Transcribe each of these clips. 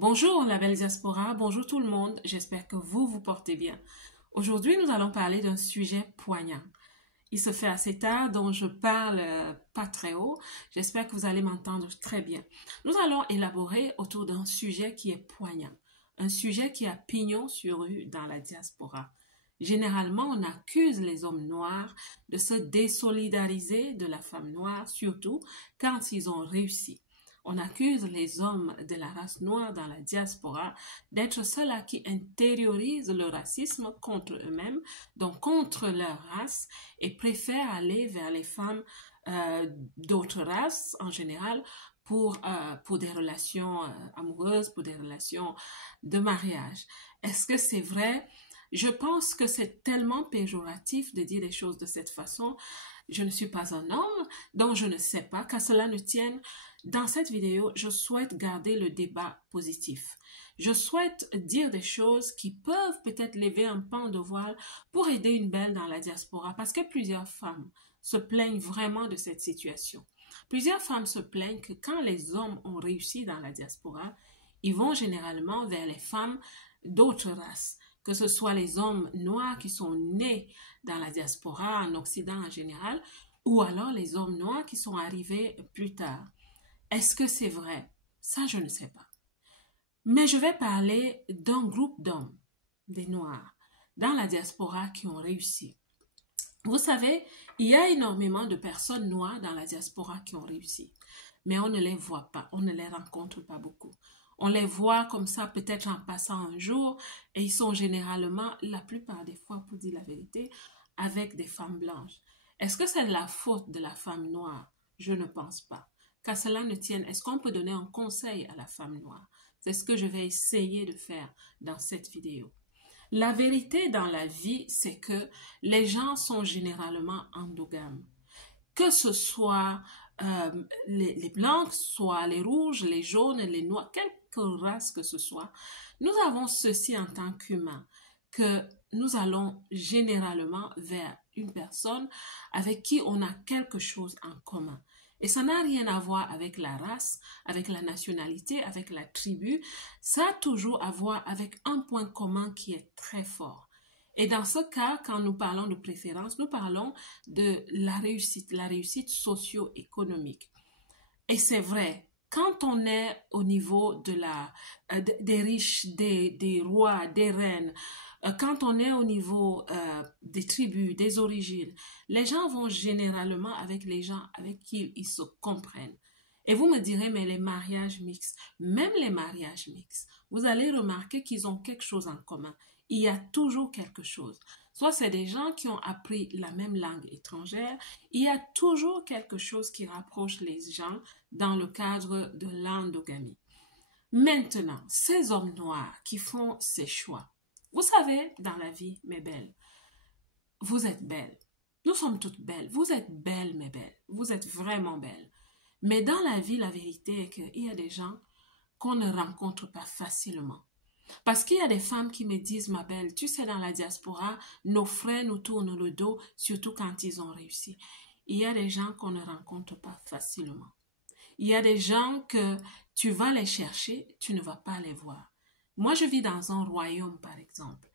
Bonjour la belle diaspora, bonjour tout le monde, j'espère que vous portez bien. Aujourd'hui, nous allons parler d'un sujet poignant. Il se fait assez tard, donc je parle pas très haut. J'espère que vous allez m'entendre très bien. Nous allons élaborer autour d'un sujet qui est poignant, un sujet qui a pignon sur rue dans la diaspora. Généralement, on accuse les hommes noirs de se désolidariser de la femme noire, surtout quand ils ont réussi. On accuse les hommes de la race noire dans la diaspora d'être ceux-là qui intériorisent le racisme contre eux-mêmes, donc contre leur race, et préfèrent aller vers les femmes d'autres races en général pour des relations amoureuses, pour des relations de mariage. Est-ce que c'est vrai? Je pense que c'est tellement péjoratif de dire des choses de cette façon. Je ne suis pas un homme, donc je ne sais pas, qu'à cela ne tienne. Dans cette vidéo, je souhaite garder le débat positif. Je souhaite dire des choses qui peuvent peut-être lever un pan de voile pour aider une belle dans la diaspora, parce que plusieurs femmes se plaignent vraiment de cette situation. Plusieurs femmes se plaignent que quand les hommes ont réussi dans la diaspora, ils vont généralement vers les femmes d'autres races, que ce soit les hommes noirs qui sont nés dans la diaspora, en Occident en général, ou alors les hommes noirs qui sont arrivés plus tard. Est-ce que c'est vrai? Ça, je ne sais pas. Mais je vais parler d'un groupe d'hommes, des Noirs, dans la diaspora qui ont réussi. Vous savez, il y a énormément de personnes noires dans la diaspora qui ont réussi, mais on ne les voit pas, on ne les rencontre pas beaucoup. On les voit comme ça peut-être en passant un jour et ils sont généralement, la plupart des fois, pour dire la vérité, avec des femmes blanches. Est-ce que c'est de la faute de la femme noire? Je ne pense pas. Qu'à cela ne tienne, est-ce qu'on peut donner un conseil à la femme noire? C'est ce que je vais essayer de faire dans cette vidéo. La vérité dans la vie, c'est que les gens sont généralement endogames. Que ce soit les blancs, soit les rouges, les jaunes, les noirs, quelque race que ce soit, nous avons ceci en tant qu'humains, que nous allons généralement vers une personne avec qui on a quelque chose en commun. Et ça n'a rien à voir avec la race, avec la nationalité, avec la tribu. Ça a toujours à voir avec un point commun qui est très fort. Et dans ce cas, quand nous parlons de préférence, nous parlons de la réussite socio-économique. Et c'est vrai, quand on est au niveau des riches, des rois, des reines, quand on est au niveau des tribus, des origines, les gens vont généralement avec les gens avec qui ils se comprennent. Et vous me direz, mais les mariages mixtes, même les mariages mixtes, vous allez remarquer qu'ils ont quelque chose en commun. Il y a toujours quelque chose. Soit c'est des gens qui ont appris la même langue étrangère, il y a toujours quelque chose qui rapproche les gens dans le cadre de l'endogamie. Maintenant, ces hommes noirs qui font ces choix, vous savez, dans la vie, mes belles, vous êtes belles. Nous sommes toutes belles. Vous êtes belles, mes belles. Vous êtes vraiment belles. Mais dans la vie, la vérité est qu'il y a des gens qu'on ne rencontre pas facilement. Parce qu'il y a des femmes qui me disent, ma belle, tu sais, dans la diaspora, nos frères nous tournent le dos, surtout quand ils ont réussi. Il y a des gens qu'on ne rencontre pas facilement. Il y a des gens que tu vas les chercher, tu ne vas pas les voir. Moi, je vis dans un royaume, par exemple.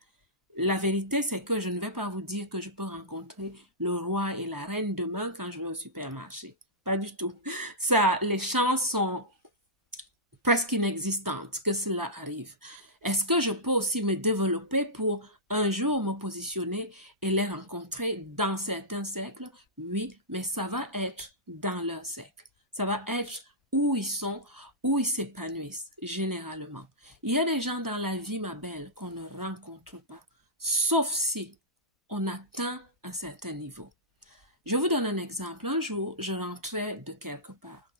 La vérité, c'est que je ne vais pas vous dire que je peux rencontrer le roi et la reine demain quand je vais au supermarché. Pas du tout. Ça, les chances sont presque inexistantes que cela arrive. Est-ce que je peux aussi me développer pour un jour me positionner et les rencontrer dans certains siècles? Oui, mais ça va être dans leur siècle. Ça va être où ils sont, où ils s'épanouissent, généralement. Il y a des gens dans la vie, ma belle, qu'on ne rencontre pas, sauf si on atteint un certain niveau. Je vous donne un exemple. Un jour, je rentrais de quelque part.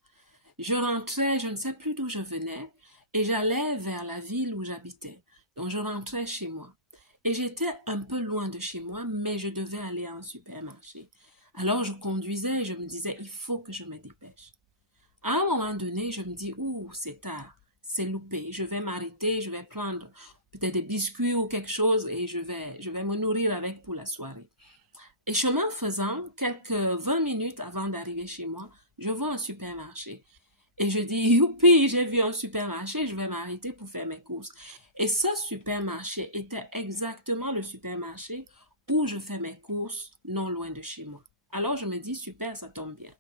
Je rentrais, je ne sais plus d'où je venais, et j'allais vers la ville où j'habitais. Donc, je rentrais chez moi. Et j'étais un peu loin de chez moi, mais je devais aller à un supermarché. Alors, je conduisais et je me disais, il faut que je me dépêche. À un moment donné, je me dis, ouh, c'est tard, c'est loupé. Je vais m'arrêter, je vais prendre peut-être des biscuits ou quelque chose et je vais me nourrir avec pour la soirée. Et chemin faisant, quelques 20 minutes avant d'arriver chez moi, je vois un supermarché. Et je dis, youpi, j'ai vu un supermarché, je vais m'arrêter pour faire mes courses. Et ce supermarché était exactement le supermarché où je fais mes courses, non loin de chez moi. Alors je me dis, super, ça tombe bien.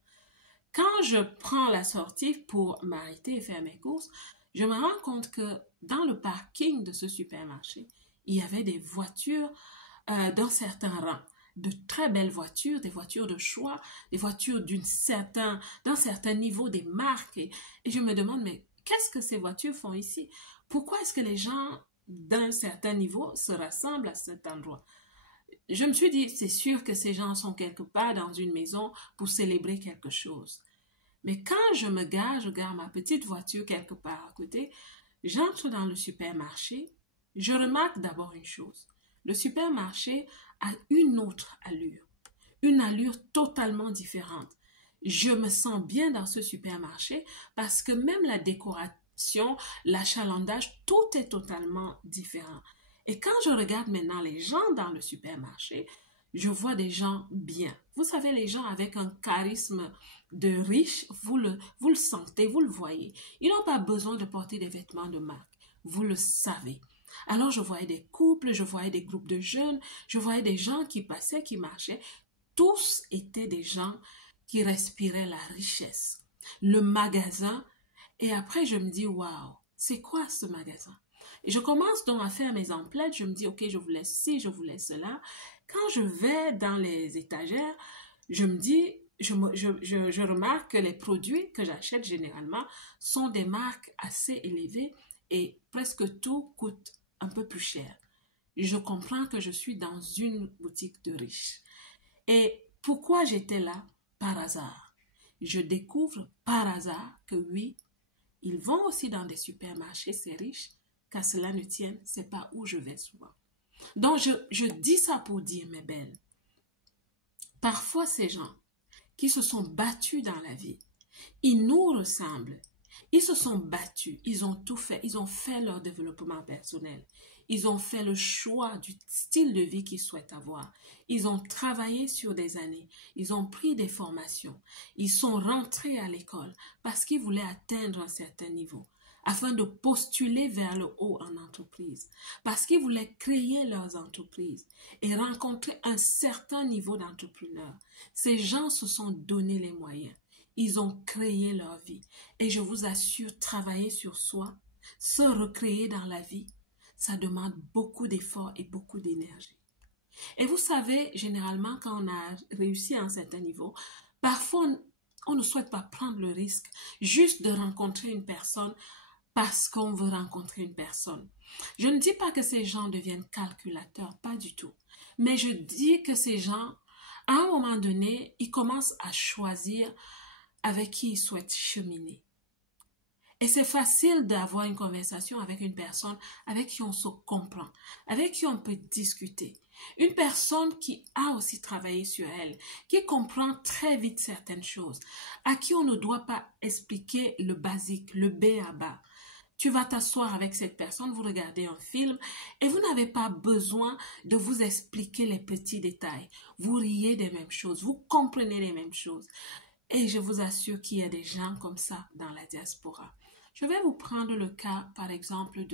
Quand je prends la sortie pour m'arrêter et faire mes courses, je me rends compte que dans le parking de ce supermarché, il y avait des voitures d'un certain rang, de très belles voitures, des voitures de choix, des voitures d'un certain niveau, des marques. Et je me demande, mais qu'est-ce que ces voitures font ici? Pourquoi est-ce que les gens d'un certain niveau se rassemblent à cet endroit? Je me suis dit, c'est sûr que ces gens sont quelque part dans une maison pour célébrer quelque chose. Mais quand je gare ma petite voiture quelque part à côté, j'entre dans le supermarché, je remarque d'abord une chose. Le supermarché a une autre allure, une allure totalement différente. Je me sens bien dans ce supermarché parce que même la décoration, l'achalandage, tout est totalement différent. Et quand je regarde maintenant les gens dans le supermarché, je vois des gens bien. Vous savez, les gens avec un charisme de riche, vous le sentez, vous le voyez. Ils n'ont pas besoin de porter des vêtements de marque. Vous le savez. Alors je voyais des couples, je voyais des groupes de jeunes, je voyais des gens qui passaient, qui marchaient. Tous étaient des gens qui respiraient la richesse. Le magasin, et après je me dis, waouh, c'est quoi ce magasin? Et je commence donc à faire mes emplettes, je me dis, ok, je voulais ci, je voulais cela. Quand je vais dans les étagères, je me dis, je remarque que les produits que j'achète généralement sont des marques assez élevées et presque tout coûte un peu plus cher. Je comprends que je suis dans une boutique de riches. Et pourquoi j'étais là? Par hasard. Je découvre par hasard que oui, ils vont aussi dans des supermarchés, ces riches, qu'à cela ne tienne, c'est pas où je vais souvent. Donc je dis ça pour dire, mes belles, parfois ces gens qui se sont battus dans la vie, ils nous ressemblent. Ils se sont battus, ils ont tout fait, ils ont fait leur développement personnel. Ils ont fait le choix du style de vie qu'ils souhaitent avoir. Ils ont travaillé sur des années, ils ont pris des formations, ils sont rentrés à l'école parce qu'ils voulaient atteindre un certain niveau, afin de postuler vers le haut en entreprise, parce qu'ils voulaient créer leurs entreprises et rencontrer un certain niveau d'entrepreneur. Ces gens se sont donné les moyens. Ils ont créé leur vie. Et je vous assure, travailler sur soi, se recréer dans la vie, ça demande beaucoup d'efforts et beaucoup d'énergie. Et vous savez, généralement, quand on a réussi à un certain niveau, parfois on ne souhaite pas prendre le risque juste de rencontrer une personne parce qu'on veut rencontrer une personne. Je ne dis pas que ces gens deviennent calculateurs, pas du tout. Mais je dis que ces gens, à un moment donné, ils commencent à choisir avec qui ils souhaitent cheminer. Et c'est facile d'avoir une conversation avec une personne avec qui on se comprend, avec qui on peut discuter. Une personne qui a aussi travaillé sur elle, qui comprend très vite certaines choses, à qui on ne doit pas expliquer le basique, le B à bas. Tu vas t'asseoir avec cette personne, vous regardez un film et vous n'avez pas besoin de vous expliquer les petits détails. Vous riez des mêmes choses, vous comprenez les mêmes choses. Et je vous assure qu'il y a des gens comme ça dans la diaspora. Je vais vous prendre le cas, par exemple,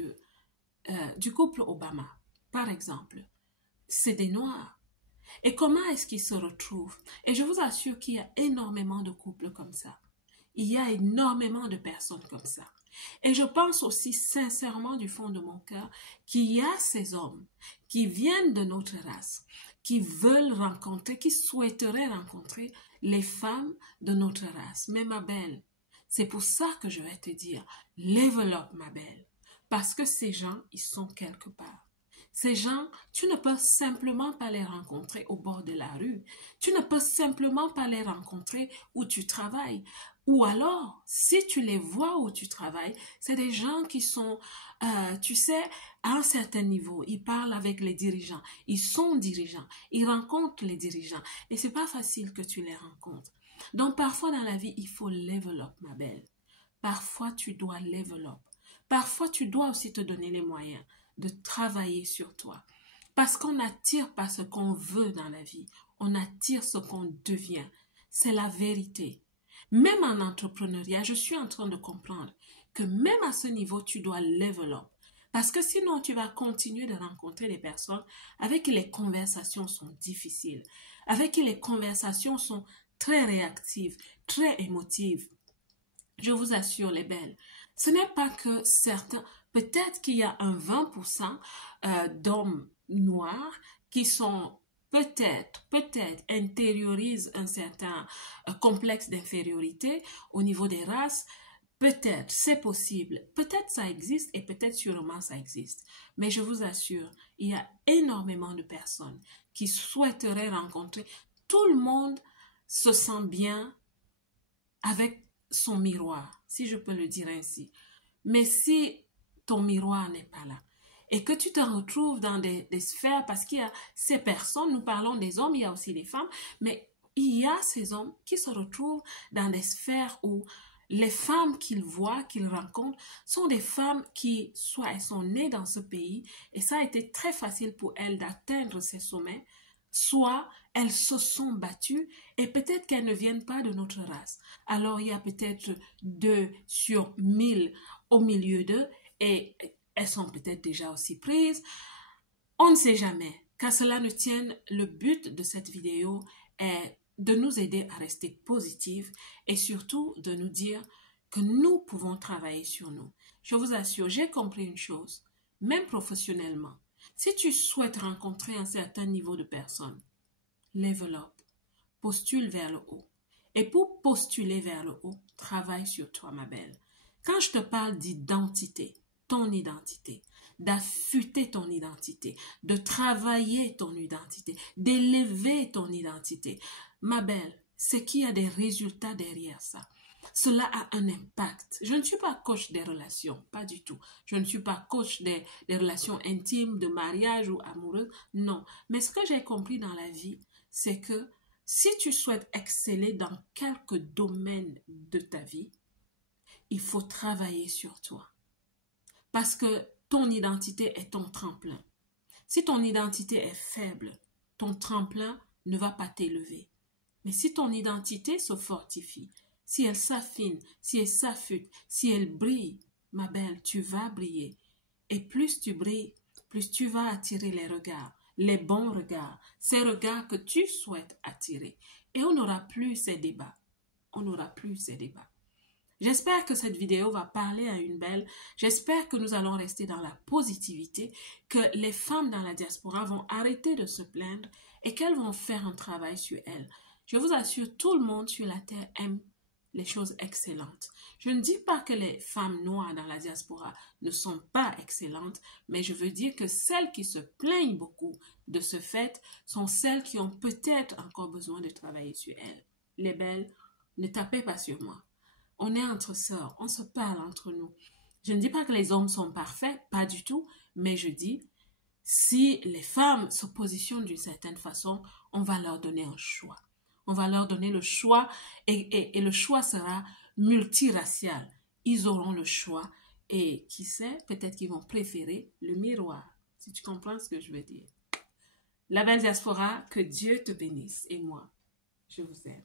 du couple Obama. Par exemple, c'est des Noirs. Et comment est-ce qu'ils se retrouvent? Et je vous assure qu'il y a énormément de couples comme ça. Il y a énormément de personnes comme ça. Et je pense aussi sincèrement du fond de mon cœur qu'il y a ces hommes qui viennent de notre race, qui veulent rencontrer, qui souhaiteraient rencontrer les femmes de notre race. Mais ma belle, c'est pour ça que je vais te dire, level up ma belle, parce que ces gens, ils sont quelque part. Ces gens, tu ne peux simplement pas les rencontrer au bord de la rue. Tu ne peux simplement pas les rencontrer où tu travailles. Ou alors, si tu les vois où tu travailles, c'est des gens qui sont, tu sais, à un certain niveau. Ils parlent avec les dirigeants. Ils sont dirigeants. Ils rencontrent les dirigeants. Et c'est pas facile que tu les rencontres. Donc, parfois dans la vie, il faut level up, ma belle. Parfois, tu dois level up. Parfois, tu dois aussi te donner les moyens de travailler sur toi. Parce qu'on n'attire pas ce qu'on veut dans la vie. On attire ce qu'on devient. C'est la vérité. Même en entrepreneuriat, je suis en train de comprendre que même à ce niveau, tu dois level up. Parce que sinon, tu vas continuer de rencontrer des personnes avec qui les conversations sont difficiles, avec qui les conversations sont très réactives, très émotives. Je vous assure, les belles, ce n'est pas que certains, peut-être qu'il y a un 20% d'hommes noirs qui sont peut-être intériorisent un certain complexe d'infériorité au niveau des races. Peut-être, c'est possible. Peut-être ça existe et peut-être sûrement ça existe. Mais je vous assure, il y a énormément de personnes qui souhaiteraient rencontrer. Tout le monde se sent bien avec son miroir, si je peux le dire ainsi. Mais si ton miroir n'est pas là et que tu te retrouves dans des sphères, parce qu'il y a ces personnes, nous parlons des hommes, il y a aussi des femmes, mais il y a ces hommes qui se retrouvent dans des sphères où les femmes qu'ils voient, qu'ils rencontrent, sont des femmes qui, soit elles sont nées dans ce pays et ça a été très facile pour elles d'atteindre ces sommets, soit elles se sont battues et peut-être qu'elles ne viennent pas de notre race. Alors il y a peut-être 2 sur 1000 au milieu d'eux et elles sont peut-être déjà aussi prises. On ne sait jamais. Qu'à cela ne tienne, le but de cette vidéo est de nous aider à rester positifs et surtout de nous dire que nous pouvons travailler sur nous. Je vous assure, j'ai compris une chose, même professionnellement. Si tu souhaites rencontrer un certain niveau de personnes, level up, postule vers le haut. Et pour postuler vers le haut, travaille sur toi, ma belle. Quand je te parle d'identité, ton identité, d'affûter ton identité, de travailler ton identité, d'élever ton identité, ma belle, c'est qu'il y a des résultats derrière ça. Cela a un impact. Je ne suis pas coach des relations, pas du tout. Je ne suis pas coach des relations intimes, de mariage ou amoureuses, non. Mais ce que j'ai compris dans la vie, c'est que si tu souhaites exceller dans quelques domaines de ta vie, il faut travailler sur toi. Parce que ton identité est ton tremplin. Si ton identité est faible, ton tremplin ne va pas t'élever. Mais si ton identité se fortifie, si elle s'affine, si elle s'affûte, si elle brille, ma belle, tu vas briller. Et plus tu brilles, plus tu vas attirer les regards, les bons regards, ces regards que tu souhaites attirer. Et on n'aura plus ces débats. On n'aura plus ces débats. J'espère que cette vidéo va parler à une belle. J'espère que nous allons rester dans la positivité, que les femmes dans la diaspora vont arrêter de se plaindre et qu'elles vont faire un travail sur elles. Je vous assure, tout le monde sur la terre aime les choses excellentes. Je ne dis pas que les femmes noires dans la diaspora ne sont pas excellentes, mais je veux dire que celles qui se plaignent beaucoup de ce fait sont celles qui ont peut-être encore besoin de travailler sur elles. Les belles, ne tapez pas sur moi. On est entre sœurs, on se parle entre nous. Je ne dis pas que les hommes sont parfaits, pas du tout, mais je dis, si les femmes se positionnent d'une certaine façon, on va leur donner un choix. On va leur donner le choix et le choix sera multiracial. Ils auront le choix et qui sait, peut-être qu'ils vont préférer le miroir, si tu comprends ce que je veux dire. La belle diaspora, que Dieu te bénisse et moi, je vous aime.